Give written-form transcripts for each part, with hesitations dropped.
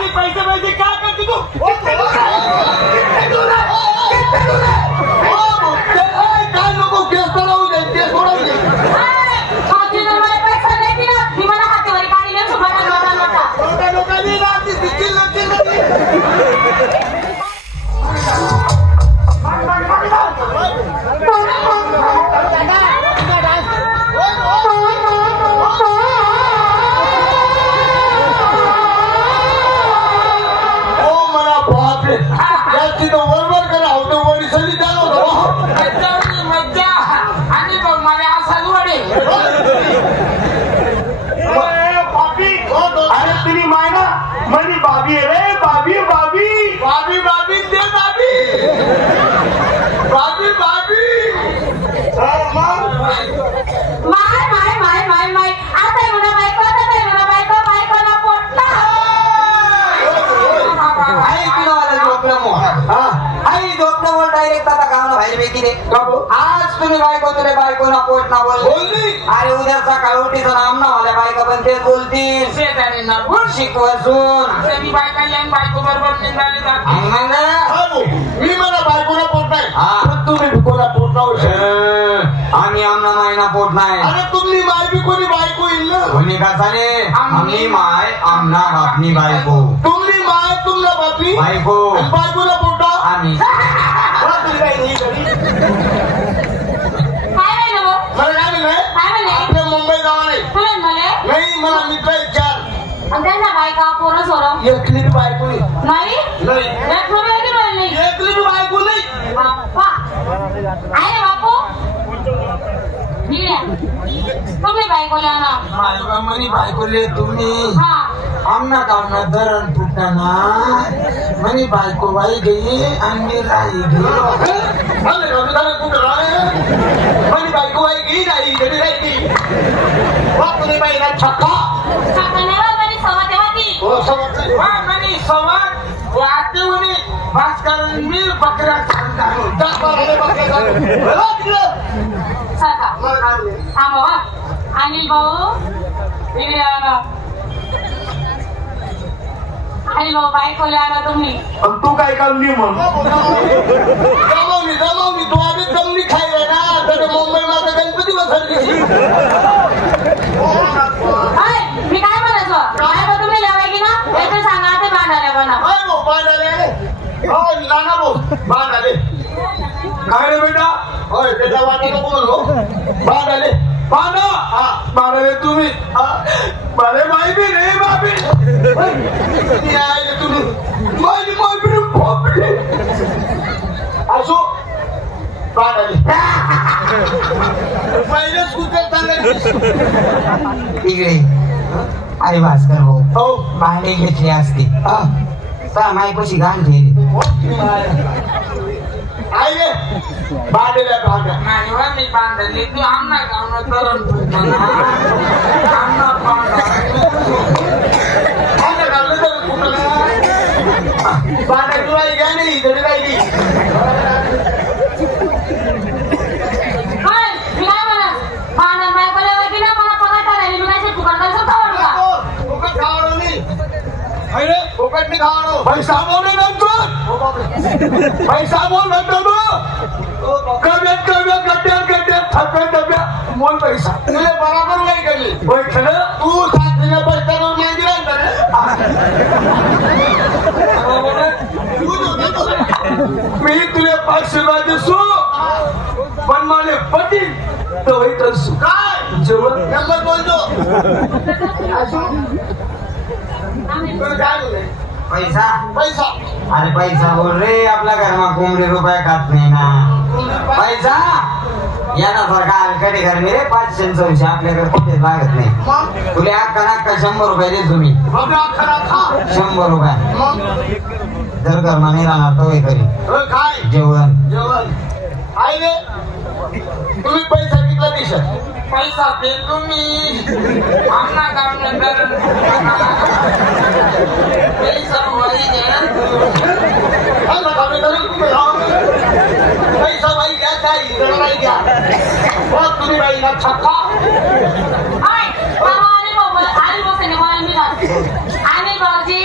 आणि पैसे पैसे काय करते तू? काय नको केस सोडवू दे, केस सोडवू दे. लोकांनी राहते दिसतील आज तुम्ही बायको तुले बायको ना पोट ना बोलली. अरे उद्या सकाळ उठीचं नाम ना मला बायका पण तेच बोलतील. शिकवसून बायको बरोबर निघाली जाते. मी मला बायकोला पोट नाही. तुम्ही कोणा पोट नाव आम्ही आमना मायना पोट नाही. अरे तुम्ही माय बी कोणी बायको येईल ना. कोणी का चाले आम्ही माय आमना बापनी बायको. तुम्ही माय तुमला बापनी बायको बायकोला पोट आम्ही. आपल्या मुंबई जावा नाही. मला मित्र आहेत 4. एकली बी बायको नाही. एकली बी बायको नाही. तुम्ही बायकोला ना म्हणी बायकोले तुम्ही आमना कामना धरण फुटताना म्हणी बायको बाई गई आणि राई गई. बायको बाई गेली नाही घरी राहिली. तुम्ही बाईला छक्का अनिल भाऊ अनिल भाऊ बायकोले आला तुम्ही. तू काय कमली मग जमवली तू आधी कमली खायला ना. तर मुंबई माझा गणपती बसली. मी काय म्हणायचो काय तुम्ही लावायची ना याचं सांगा ते बांधायला बना. नाना भाऊ बांध आले. काय रे बेटा होय त्याच्या वाट्याला बोल हो. बांध आले. बांधा बांधाले तुम्ही. मला माहिती नाही बाबी तुम्ही माझी माहिती खोपली असो. बांध आले. पहिलेच कुठे तिकडे अरे भास्कर भाऊ भांडे घेतली असते मायपाशी घाण ठेवली. आईले बांधल्या बांधा मी बांधली तू आमना काम करून बांधा तुला घ्या नाही घरी राहिली. पैसा बोल पैसा बोल कव्यात गड्ड्यात थप्यात डब्या मोल पैसा तुला बराबर नाही केली. तू साथीने पैसा माहिती मी तुला 500 रुपये दिसू पण मला पटी तर असू काय जेवण नंबर बोलतो. पैसा पैसा अरे पैसा बोल रे. आपल्या घरमा कोंबडी रुपये खात नाही ना. पैसा याना सारखा अलकडे घर रे 500 400 आपल्याकडे कुठेच लागत नाही. तुला अक्का 100 रुपये दे तुम्ही. 100 रुपये जर घरमा नाही राहणार तो करी काय जेवण जेवण आई रे. तुम्ही पैसा कितला देशात पैसा दे तुम्ही आमना काम पैसा पैसा बाई घ्या काही नाही घ्या. तुम्ही बाईला छक्का आणि भाऊजी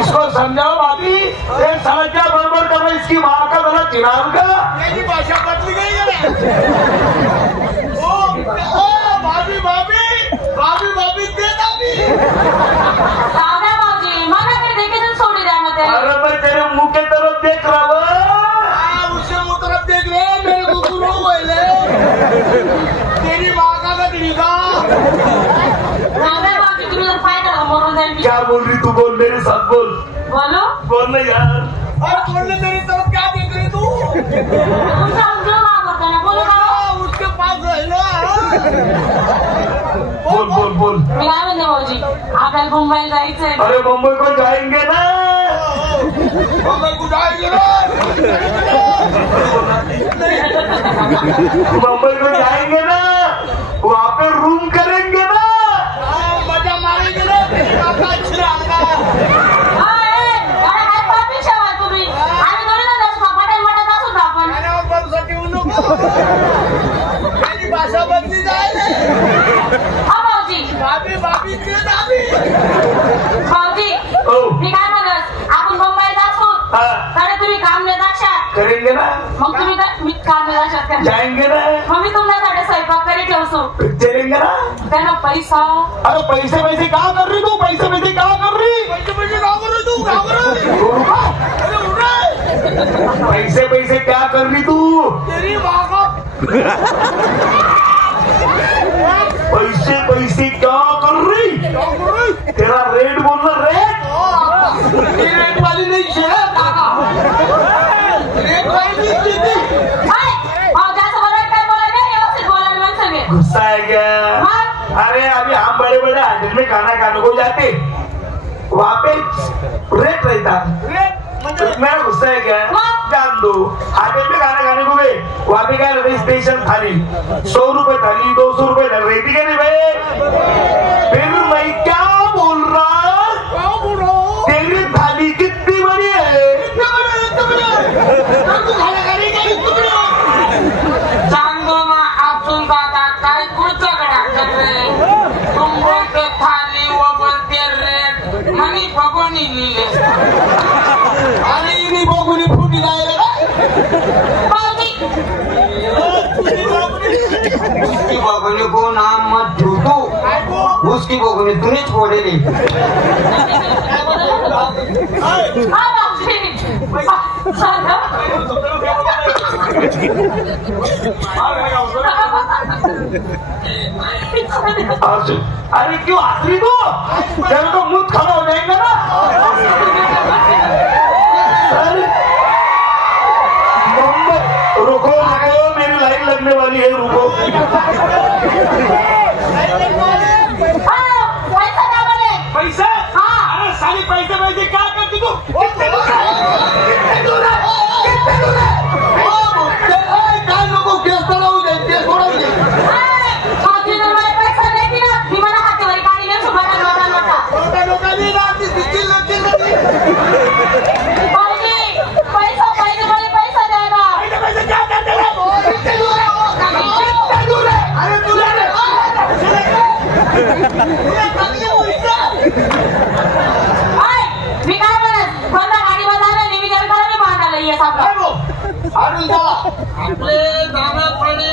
इसको समझाओ भाभी, ये साला क्या बड़बड़ कर रहा है, इसकी माँ का गला चिराग का। मेरी भाषा बदल गई है ना। भाभी भाभी भाभी भाभी दे दादी। दादा भाऊजी मला तरी देखील सोडू द्या ना ते. अरे मैं तेरे मुंह के तरफ देख रहा हूँ। उससे मुँह तरफ देख रहे हैं, मेरे को गुरु बोले तेरी माँ का गदड़ी का। दादा भाऊजी तुम्ही जर फायदा मरून जाईल. क्या बोल रही तू, बोल मेरे साथ बोल, बोलो बोल ना यार। और बोलने मेरी तरफ क्या देख रही तू? तुमचा उजवा मागवता ना बोलू का. उसके पास है ना। बोल बोल बोल। मी काय म्हणते भाऊजी आपल्याला मुंबईला जायचंय. अरे मुंबई को जाएंगे ना, मुंबई को जाएंगे ना। मुंबई को जाएंगे ना, वहाँ पे रूम करेंगे ना। मजा मारेंगे ना। तेरी माँ का अच्छा लगा। अरे काय पापी शेवा तुम्ही. आम्ही थोडी ना जाऊ हॉटेल मध्ये जाऊ ना आपण. गाण्यावर बरसात ठेवू नको. मेरी भाषा बदली जायला. हा भाऊजी भाभी भाभी दे दादी. भाऊजी ओ मी काय म्हणत आपण मुंबईला जाऊ हाँ तर तुम्ही काम नाही जाशात. करेंगे ना, मग तुम्ही मी काम नाही जाशात का. जाएंगे ना, मग मी तुमच्यासाठी स्वयंपाक करी ठेवतो. चलेंगे ना। त्यांना पैसा. अरे पैसे पैसे क्या कर रही तू, पैसे पैसे क्या कर रही, पैसे पैसे घाबरू तू घाबरू. अरे उठ रे. पैसे पैसे क्या कर रही तू, तेरी माँ का. पैसे पैसे क्या कर रही, तेरा रेट बोलना, रेट। रेट वाली नहीं है, रेट वाली नहीं देती. हाय भाऊजी असं बरं काय बोलायला व्यवस्थित बोलायला मला सगळे. गुस्सा है क्या? हाँ। अरे अभी हम बड़े बड़े होटल में खाना खाने को जाते, वहाँ पे रेट रहता। रेट म्हणजे मैं गुस्सा है क्या, हाँ। जान दो। होटल में खाना खाने को गए, वहाँ पे क्या रहता है, स्पेशल थाली 100 रुपए थाली, 200 रुपए थाली रहती क्या नहीं भाई। फिर मैं क्या बोल रहा, क्या बोलो. तेरी थाली कितनी बड़ी है, इतने बड़े इतने बड़े. तू खाना खाने का इतने बड़े. चांदो ना आपसून दादा काय कुर्चकडा कर रे. तुम बोलते थाली वो बोलते रेट मनी भगोनी लिहिले. अरे इन्हीं बोगुनी फूटी जाएगा ना. भाऊजी उसकी बगुनी को नाम मत झूठो, उसकी बगुनी तूने छोड़ेली. हा भाऊजी सांगा. अरे क्यों हंस रही तू, तेरे तो मुंह खड़ा हो जाएगा ना। अरे, मुंबई रुको रुको, मेरी लाइन लगने वाली है, रुको। हा पैसा द्या मला. पैसे. हाँ. अरे साली पैसे पैसे क्या करती तू. कितने दूर है? कितने दूर है? कितने दूर है? काय नको केस तोडावू दे. केस तोडावू दे. भाऊजी जर मला पैसा नाही दिला मी मला हातेवारी काढी येऊ शकत नव्हता. नोटा नोटा नाही ना. ती दिसतील नसतील ना ती. भाऊजी पैसा पाहिजे मला पैसा द्या ना. पैसे पैसे क्या करते रे. कितने दूर है? कितने दूर है? अरे तुला रे. तुला चांगली गोष्ट. हाय मी काय म्हणत कोणता गाडी बदलायला मी विचार करा मी बांधायला येस आपला. आणून द्या. आपले जाणार पडे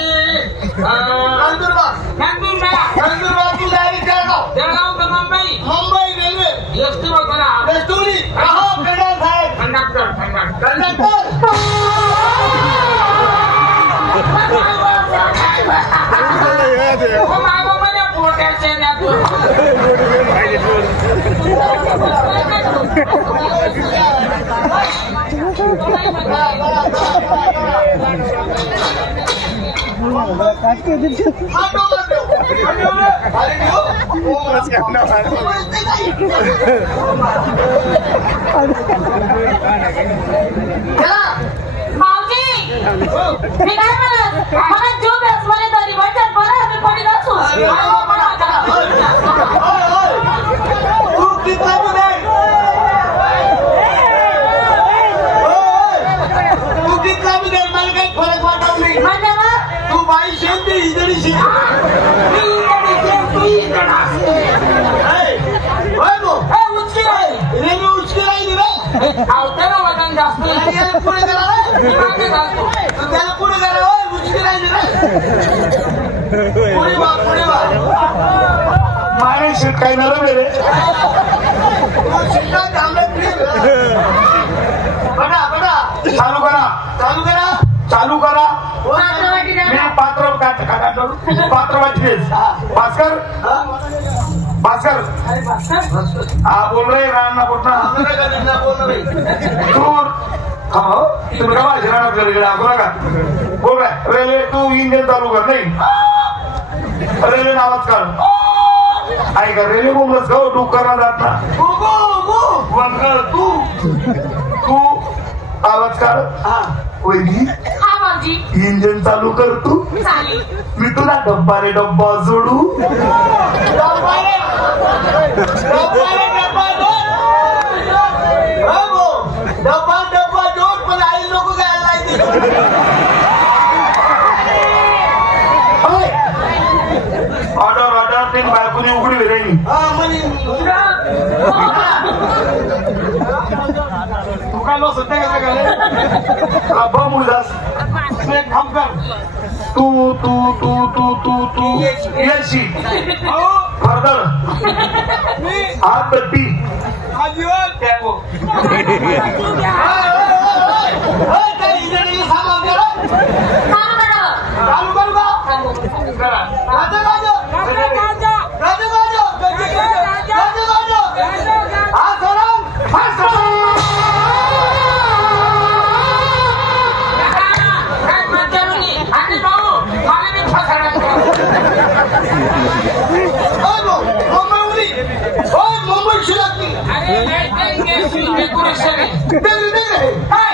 नंदुरबार. नंदुरबार नंदुरबार तू डायरेक्ट जळगाव. जळगाव तर मुंबई मुंबई रेल्वे. एसटी वगैरे कस्तुरी. राहा पेडर साहेब. Conductor conductor. मागो मध्ये पोट्याचे हा डोंगर देऊ. अरे भाऊजी मी काय म्हणत मला जो बेस मध्ये तरी बचत बरं मी पडी असू. तू कितना मध्ये. तू कितना मध्ये. मला काही फरक वाटत नाही. म्हणजे मग तू बाई शेवटी इजडी शिक. मी होय गो. आवताना वजन जास्त आणि याला पुढे करा रे. मी मागे घालतो. तर त्याला पुढे करा होय, मुश्किल आहे रे. पुढे वा मारे शिट काय नरम आहे रे तू शिक्का चांगला प्लीज बडा चालू करा चालू करा चालू करा पात्रवाटी मी द्या. पात्र वाचलेस भास्कर भास्कर हा बोल रे राणा पोटना आम्हाला कधी ना बोलणार नाही. दूर हो तुम्ही का माझ्या राणात गेले ऐकू नका बोल रे रेल्वे तू इंजिन चालू कर नाही रेल्वे आवाज काढ ऐका रेल्वे बोलस का तू करणार जात ना वंकर तू आवाज काढ वैदी हा भाऊजी इंजिन चालू कर तू चालेल. मी तुला डब्बा रे डब्बा जोडू डब्बा जोड पण आई लोक काय ऑर्डर तीन बायकोनी उघडी वेळी तू काय लो सध्या काय बम उदास एक काम कर तू येशी फर्दर हात बट्टी टँगो चालू करा. चालू करू का करा राजा हा काय मजा नाही. आणि भाऊ मला मी फसायला मुंबई शिलाकी अरे डेकोरेशन आहे. काय